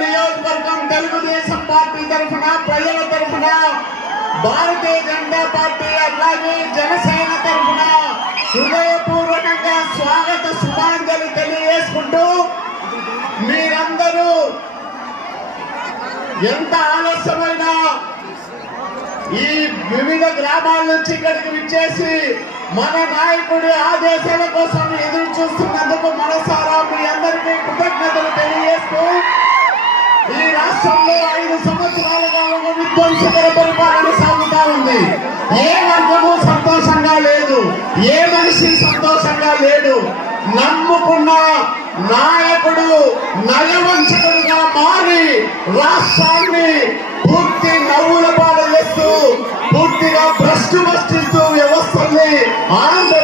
నియోజకవర్గం తెలుగుదేశం పార్టీ తరఫున, ప్రజల తరఫున, భారతీయ జనతా పార్టీ అట్లాగే జనసేన తరఫున హృదయపూర్వకంగా స్వాగత శుభాంజలి తెలియజేసుకుంటూ, మీరందరూ ఎంత ఆలస్యమైనా ఈ వివిధ గ్రామాల నుంచి ఇక్కడికి విచ్చేసి మన నాయకుడి ఆదేశాల కోసం ఎదురు చూస్తున్నందుకు మనసారా మీ అందరికీ కృతజ్ఞతలు తెలియజేస్తూ, ఈ రాష్ట్రంలో 5 సంవత్సరాలుగా ఒక విధ్వంసకర పరిపాలన సాగుతా ఉంది. ఏ వర్గము సంతోషంగా లేదు, ఏ మనిషి సంతోషంగా లేడు. నమ్ముకున్న నాయకుడు నయవంచకుడుగా మారి రాష్ట్రాన్ని పూర్తి నవ్వుల పాలు చేస్తూ, పూర్తిగా భ్రష్టు వ్యవస్థల్ని ఆనంద